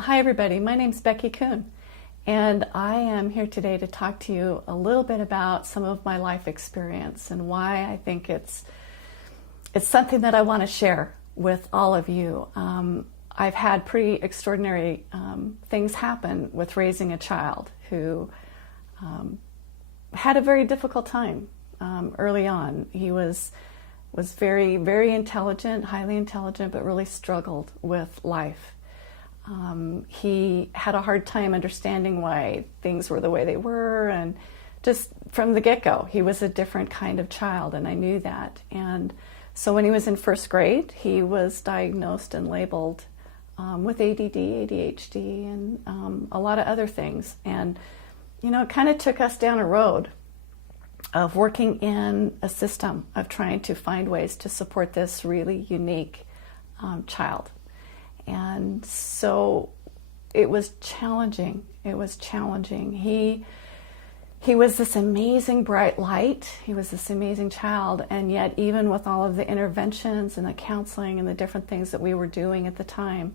Hi everybody, my name's Becki Koon, and I am here today to talk to you a little bit about some of my life experience and why I think it's something that I want to share with all of you. I've had pretty extraordinary things happen with raising a child who had a very difficult time early on. He was very, very intelligent, highly intelligent, but really struggled with life. He had a hard time understanding why things were the way they were, and just from the get-go, he was a different kind of child, and I knew that. And so when he was in first grade, he was diagnosed and labeled with ADD, ADHD, and a lot of other things. And, you know, it kind of took us down a road of working in a system of trying to find ways to support this really unique child. And so it was challenging. It was challenging. He was this amazing bright light. He was this amazing child. And yet, even with all of the interventions and the counseling and the different things that we were doing at the time,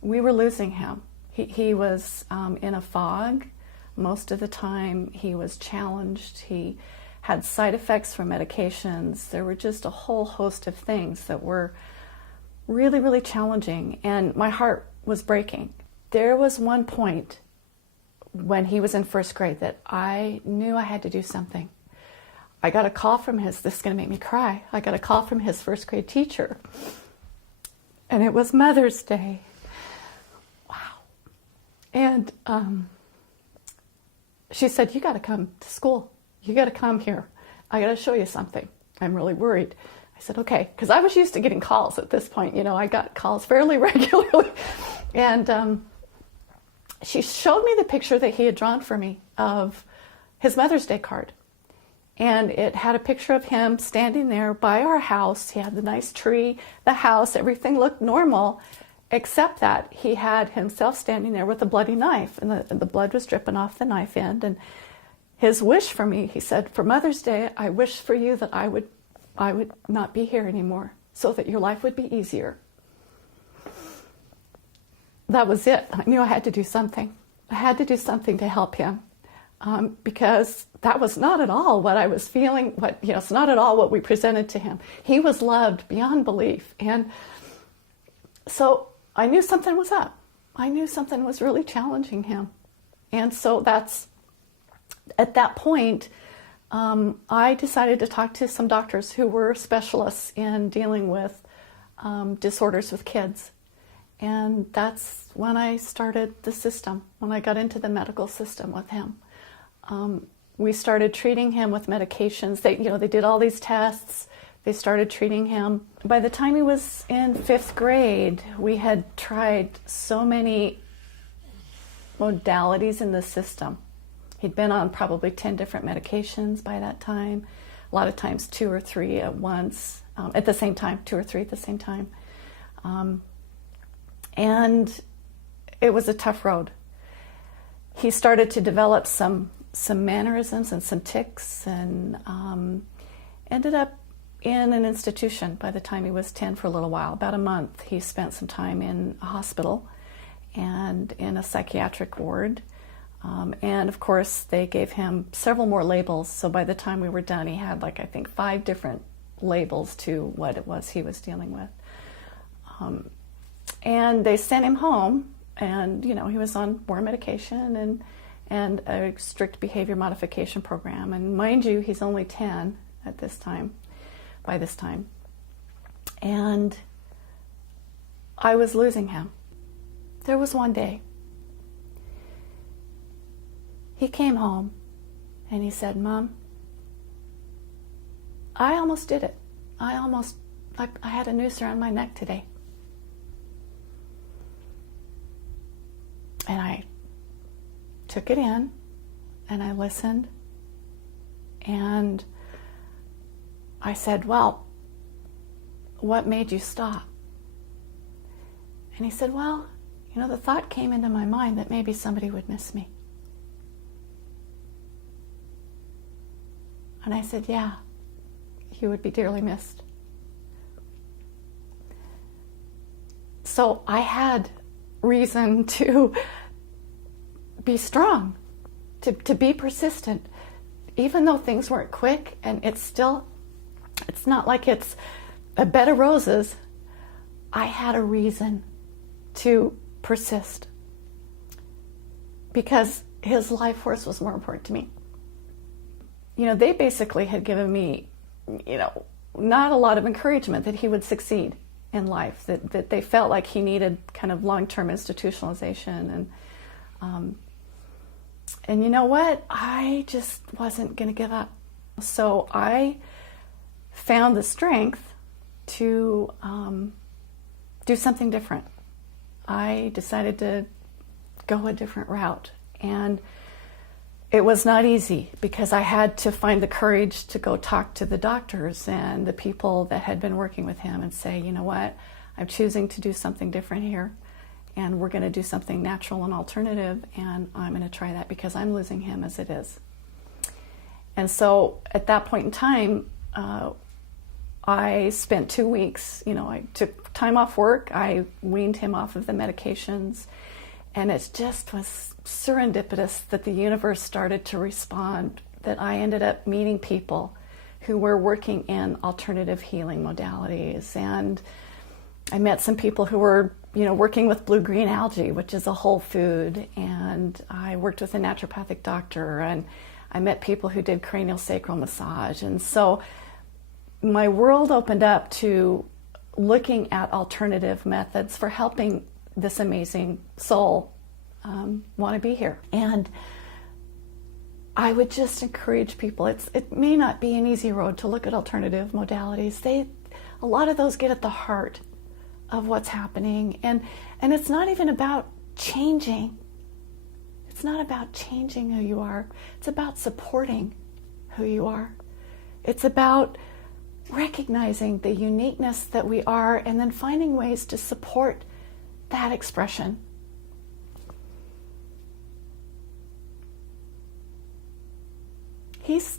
we were losing him. He was in a fog. Most of the time, he was challenged. He had side effects from medications. There were just a whole host of things that were really, really challenging, and my heart was breaking. There was one point when he was in first grade that I knew I had to do something. I got a call from this is going to make me cry. I got a call from his first grade teacher, and it was Mother's Day. Wow. And she said, "You got to come to school. You got to come here. I got to show you something. I'm really worried." I said, okay, because I was used to getting calls at this point. You know, I got calls fairly regularly. And she showed me the picture that he had drawn for me of his Mother's Day card. And it had a picture of him standing there by our house. He had the nice tree, the house, everything looked normal, except that he had himself standing there with a bloody knife, and the blood was dripping off the knife end. And his wish for me, he said, "For Mother's Day, I wish for you that I would not be here anymore, so that your life would be easier." That was it. I knew I had to do something. I had to do something to help him, because that was not at all what I was feeling. It's not at all what we presented to him. He was loved beyond belief, and so I knew something was up. I knew something was really challenging him, and so at that point. I decided to talk to some doctors who were specialists in dealing with disorders with kids. And that's when I started the system, when I got into the medical system with him. We started treating him with medications. They did all these tests. They started treating him. By the time he was in 5th grade, we had tried so many modalities in the system. He'd been on probably 10 different medications by that time, a lot of times 2 or 3 at once, at the same time, 2 or 3 at the same time. And it was a tough road. He started to develop some mannerisms and some tics, and ended up in an institution by the time he was 10 for a little while. About a month, he spent some time in a hospital and in a psychiatric ward. And of course, they gave him several more labels. So by the time we were done, he had I think 5 different labels to what it was he was dealing with. And they sent him home, and he was on more medication and a strict behavior modification program. And mind you, he's only 10 at this time, by this time. And I was losing him. There was one day. He came home and he said, "Mom, I almost did it. I had a noose around my neck today." And I took it in and I listened, and I said, "Well, what made you stop?" And he said, "Well, the thought came into my mind that maybe somebody would miss me." And I said, "Yeah, you would be dearly missed." So I had reason to be strong, to be persistent, even though things weren't quick, and it's not like it's a bed of roses. I had a reason to persist because his life force was more important to me. They basically had given me, not a lot of encouragement that he would succeed in life, that they felt like he needed kind of long-term institutionalization. And you know what? I just wasn't going to give up. So I found the strength to do something different. I decided to go a different route. And it was not easy because I had to find the courage to go talk to the doctors and the people that had been working with him and say, you know what, I'm choosing to do something different here, and we're going to do something natural and alternative, and I'm going to try that because I'm losing him as it is. And so at that point in time, I spent 2 weeks, I took time off work, I weaned him off of the medications, and it just was serendipitous that the universe started to respond, that I ended up meeting people who were working in alternative healing modalities. And I met some people who were, working with blue-green algae, which is a whole food. And I worked with a naturopathic doctor, and I met people who did cranial sacral massage. And so my world opened up to looking at alternative methods for helping this amazing soul want to be here. And I would just encourage people, it may not be an easy road to look at alternative modalities. A lot of those get at the heart of what's happening, and it's not even about changing. It's not about changing who you are. It's about supporting who you are. It's about recognizing the uniqueness that we are and then finding ways to support that expression. He's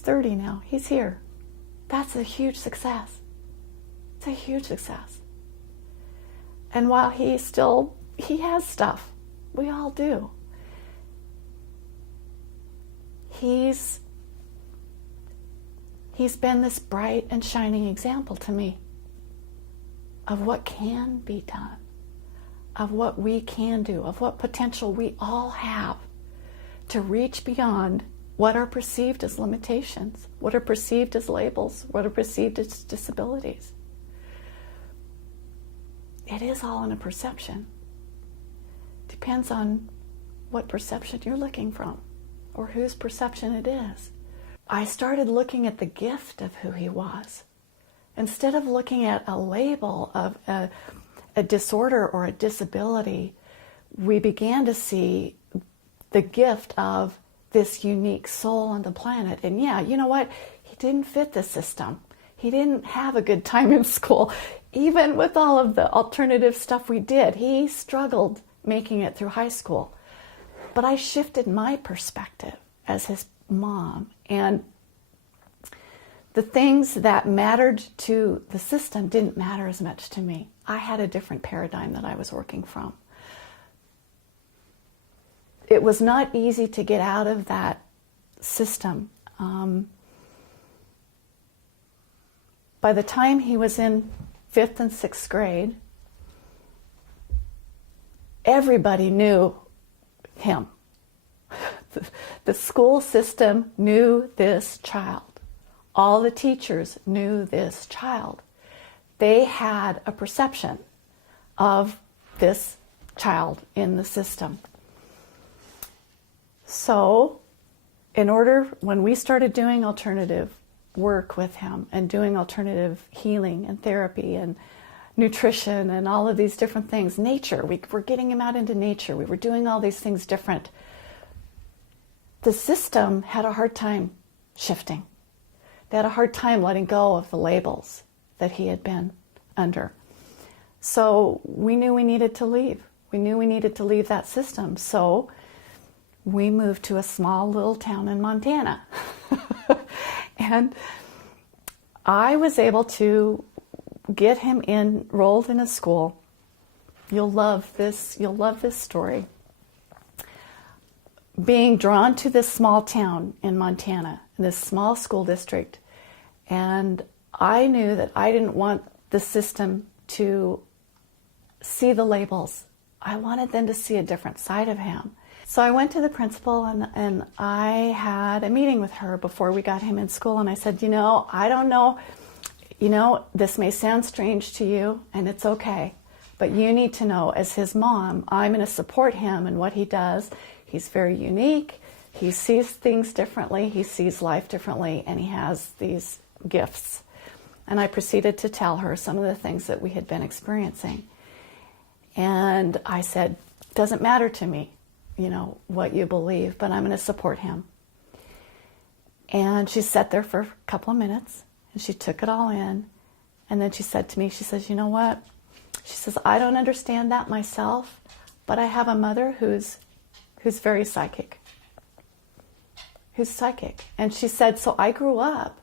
30 now. He's here. That's a huge success. It's a huge success. And while he has stuff, we all do. He's been this bright and shining example to me of what can be done, of what we can do, of what potential we all have to reach beyond what are perceived as limitations, what are perceived as labels, what are perceived as disabilities. It is all in a perception. Depends on what perception you're looking from or whose perception it is. I started looking at the gift of who he was. Instead of looking at a label of a disorder or a disability, we began to see the gift of this unique soul on the planet. And yeah, you know what? He didn't fit the system. He didn't have a good time in school. Even with all of the alternative stuff we did, he struggled making it through high school. But I shifted my perspective as his mom, and the things that mattered to the system didn't matter as much to me. I had a different paradigm that I was working from. It was not easy to get out of that system. By the time he was in 5th and 6th grade, everybody knew him. The school system knew this child. All the teachers knew this child. They had a perception of this child in the system. So, when we started doing alternative work with him and doing alternative healing and therapy and nutrition and all of these different things, nature, we were getting him out into nature, we were doing all these things different. The system had a hard time shifting. They had a hard time letting go of the labels that he had been under. So we knew we needed to leave. We knew we needed to leave that system. So we moved to a small little town in Montana. And I was able to get him enrolled in a school You'll love this. You'll love this story. Being drawn to this small town in Montana, this small school district, and I knew that I didn't want the system to see the labels. I wanted them to see a different side of him. So I went to the principal and I had a meeting with her before we got him in school, and I said, I don't know, this may sound strange to you, and it's okay, but you need to know, as his mom, I'm going to support him in what he does. He's very unique. He sees things differently. He sees life differently, and he has these gifts. And I proceeded to tell her some of the things that we had been experiencing. And I said, doesn't matter to me, what you believe, but I'm going to support him. And she sat there for a couple of minutes, and she took it all in. And then she said to me, she says, you know what? She says, I don't understand that myself, but I have a mother who's very psychic. Who's psychic. And she said, so I grew up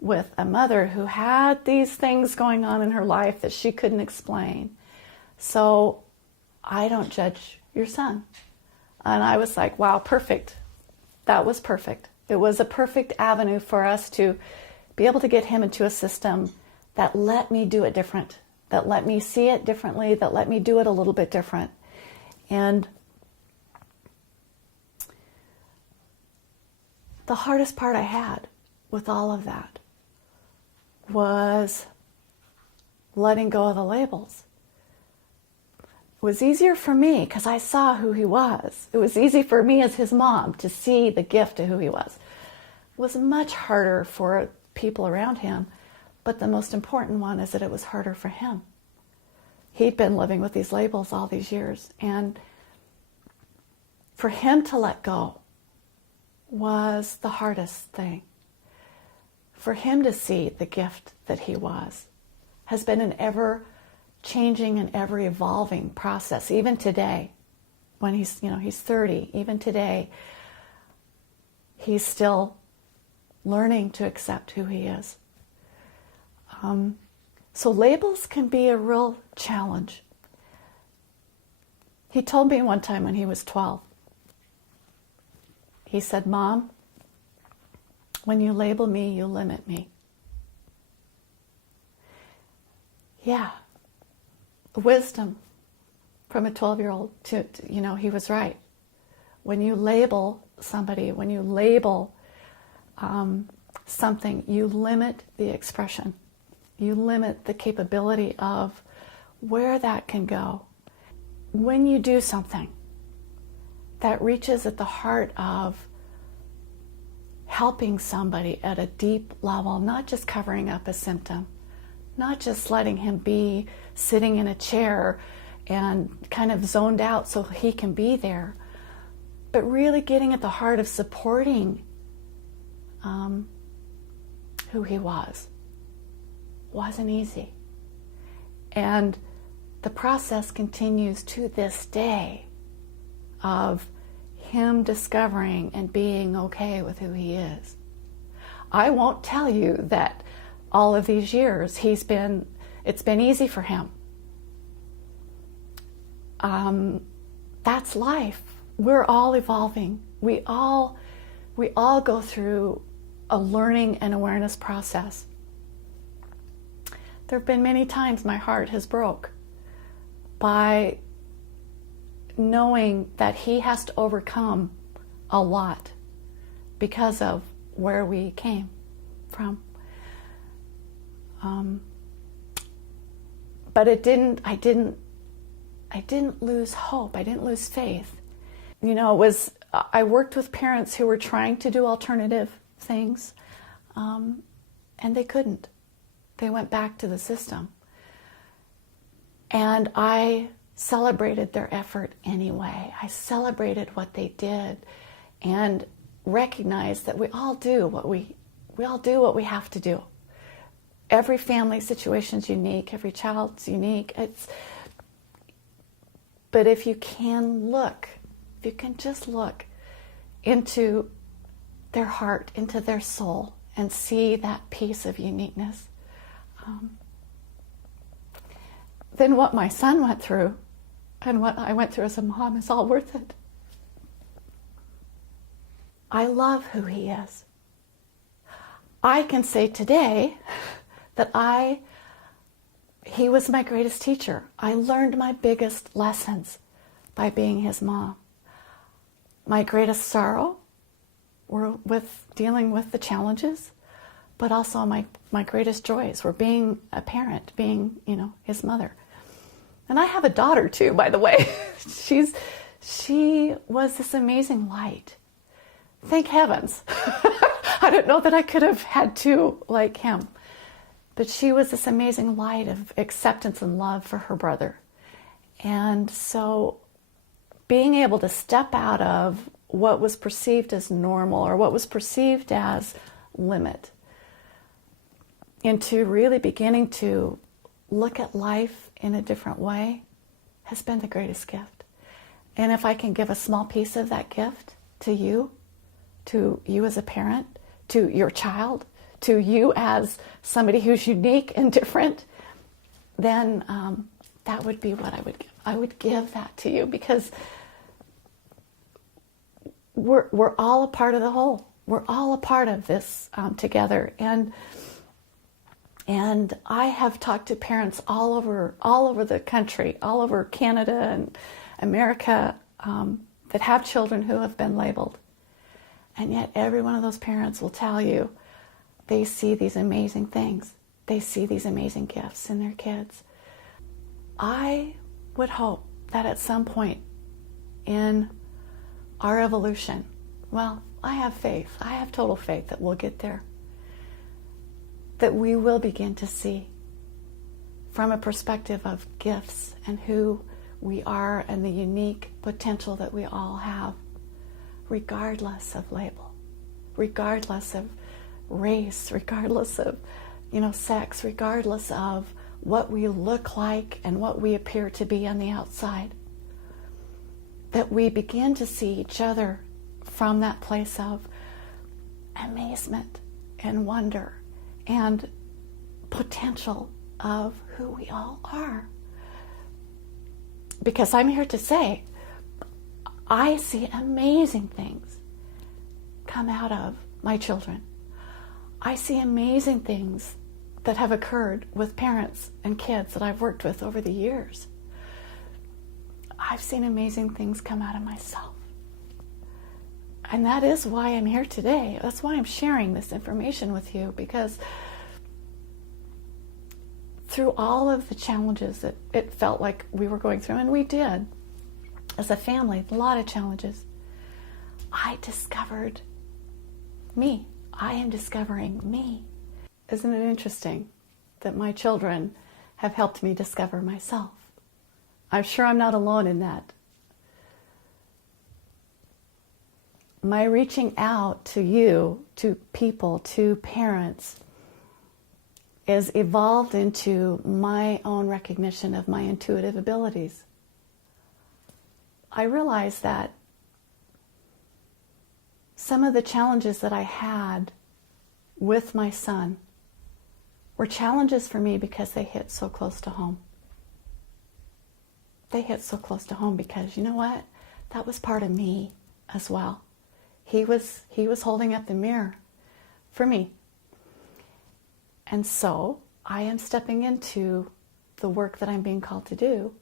with a mother who had these things going on in her life that she couldn't explain. So I don't judge your son. And I was like, wow, perfect. That was perfect. It was a perfect avenue for us to be able to get him into a system that let me do it different, that let me see it differently, that let me do it a little bit different. And the hardest part I had with all of that was letting go of the labels. It was easier for me because I saw who he was. It was easy for me as his mom to see the gift of who he was. It was much harder for people around him, but the most important one is that it was harder for him. He'd been living with these labels all these years, and for him to let go was the hardest thing. For him to see the gift that he was has been an ever-changing and ever-evolving process. Even today, when he's 30, even today, he's still learning to accept who he is. So labels can be a real challenge. He told me one time when he was 12, he said, Mom, when you label me, you limit me. Yeah, wisdom from a 12-year-old to he was right. When you label somebody, when you label something, you limit the expression. You limit the capability of where that can go. When you do something that reaches at the heart of helping somebody at a deep level, not just covering up a symptom, not just letting him be sitting in a chair and kind of zoned out so he can be there, but really getting at the heart of supporting who he was, wasn't easy. And the process continues to this day of him discovering and being okay with who he is. I won't tell you that all of these years it's been easy for him. That's life. We're all evolving. We all go through a learning and awareness process. There have been many times my heart has broke by knowing that he has to overcome a lot because of where we came from. But I didn't lose hope. I didn't lose faith. I worked with parents who were trying to do alternative things, and they couldn't. They went back to the system. And I celebrated their effort anyway. I celebrated what they did and recognized that we all do what we have to do. Every family situation's unique, every child's unique. But if you can just look into their heart, into their soul, and see that piece of uniqueness, then what my son went through And what I went through as a mom is all worth it. I love who he is. I can say today that he was my greatest teacher. I learned my biggest lessons by being his mom. My greatest sorrow were with dealing with the challenges, but also my greatest joys were being a parent, being, his mother. And I have a daughter too, by the way. She was this amazing light. Thank heavens. I don't know that I could have had two like him. But she was this amazing light of acceptance and love for her brother. And so being able to step out of what was perceived as normal or what was perceived as limit into really beginning to look at life in a different way has been the greatest gift. And if I can give a small piece of that gift to you as a parent, to your child, to you as somebody who's unique and different, then that would be what I would give. I would give that to you because we're all a part of the whole. We're all a part of this together. And I have talked to parents all over the country, all over Canada and America, that have children who have been labeled. And yet every one of those parents will tell you they see these amazing things. They see these amazing gifts in their kids. I would hope that at some point in our evolution, well, I have faith. I have total faith that we'll get there. That we will begin to see from a perspective of gifts and who we are and the unique potential that we all have, regardless of label, regardless of race, regardless of, sex, regardless of what we look like and what we appear to be on the outside. That we begin to see each other from that place of amazement and wonder and potential of who we all are. Because I'm here to say, I see amazing things come out of my children. I see amazing things that have occurred with parents and kids that I've worked with over the years. I've seen amazing things come out of myself. And that is why I'm here today. That's why I'm sharing this information with you, because through all of the challenges that it felt like we were going through, and we did, as a family, a lot of challenges, I discovered me. I am discovering me. Isn't it interesting that my children have helped me discover myself? I'm sure I'm not alone in that. My reaching out to you, to people, to parents, is evolved into my own recognition of my intuitive abilities. I realized that some of the challenges that I had with my son were challenges for me because they hit so close to home. They hit so close to home because, you know what? That was part of me as well. He was holding up the mirror for me. And so I am stepping into the work that I'm being called to do,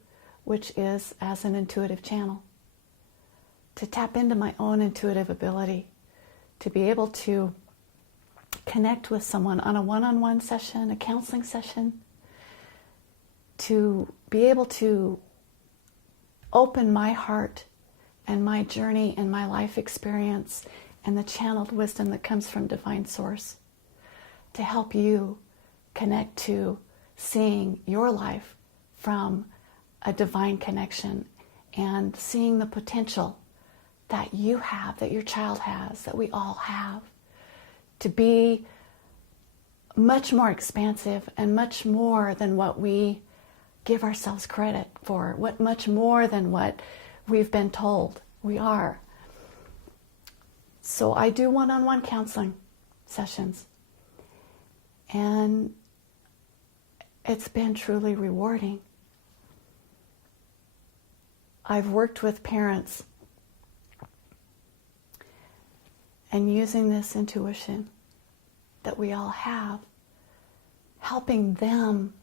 which is as an intuitive channel. To tap into my own intuitive ability, to be able to connect with someone on a one-on-one session, a counseling session, to be able to open my heart and my journey and my life experience and the channeled wisdom that comes from Divine Source to help you connect to seeing your life from a divine connection and seeing the potential that you have, that your child has, that we all have, to be much more expansive and much more than what we give ourselves credit for, much more than what we've been told we are. So I do one-on-one counseling sessions, and it's been truly rewarding. I've worked with parents and using this intuition that we all have, helping them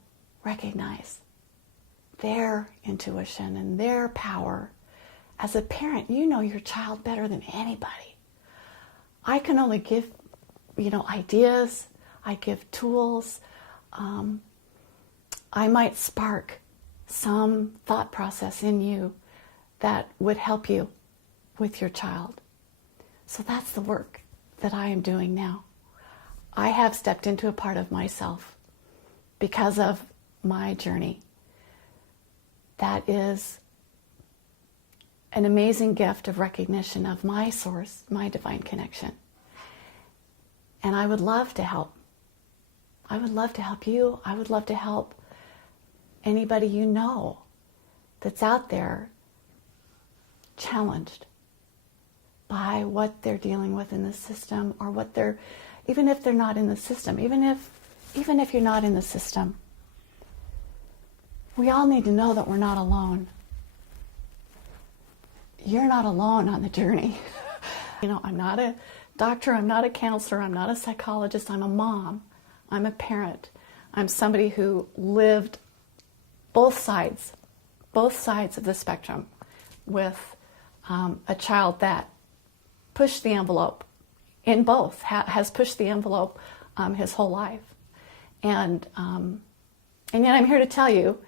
recognize their intuition and their power. As a parent, you know your child better than anybody. I can only give, ideas. I give tools. I might spark some thought process in you that would help you with your child. So that's the work that I am doing now. I have stepped into a part of myself because of my journey that is an amazing gift of recognition of my source, my divine connection. And I would love to help. I would love to help you. I would love to help anybody you know that's out there challenged by what they're dealing with in the system, or what they're, even if they're not in the system, even if you're not in the system, we all need to know that we're not alone. You're not alone on the journey. I'm not a doctor, I'm not a counselor, I'm not a psychologist, I'm a mom, I'm a parent, I'm somebody who lived both sides of the spectrum with a child that pushed the envelope in both, has pushed the envelope his whole life. And yet I'm here to tell you,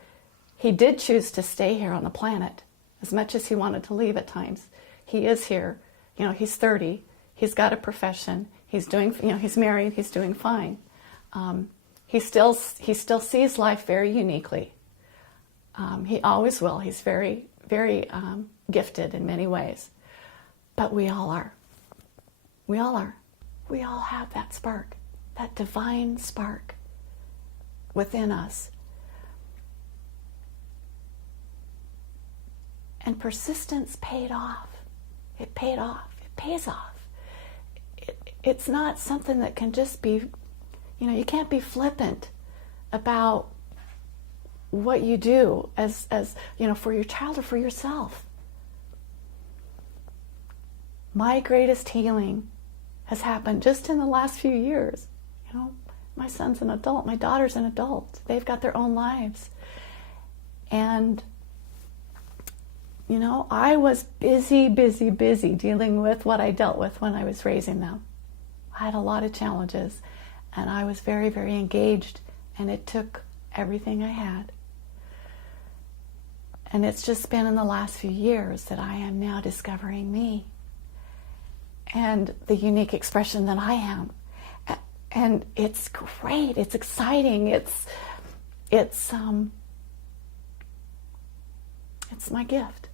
he did choose to stay here on the planet as much as he wanted to leave at times. He is here. He's 30. He's got a profession. He's doing, he's married. He's doing fine. He still sees life very uniquely. He always will. He's very, very gifted in many ways. But we all are. We all are. We all have that spark, that divine spark within us. And persistence paid off. It paid off. It pays off. It's not something that can just be, you can't be flippant about what you do as for your child or for yourself. My greatest healing has happened just in the last few years. My son's an adult, my daughter's an adult. They've got their own lives. And I was busy dealing with what I dealt with when I was raising them. I had a lot of challenges, and I was very, very engaged, and it took everything I had. And it's just been in the last few years that I am now discovering me and the unique expression that I am. And it's great, it's exciting, it's my gift.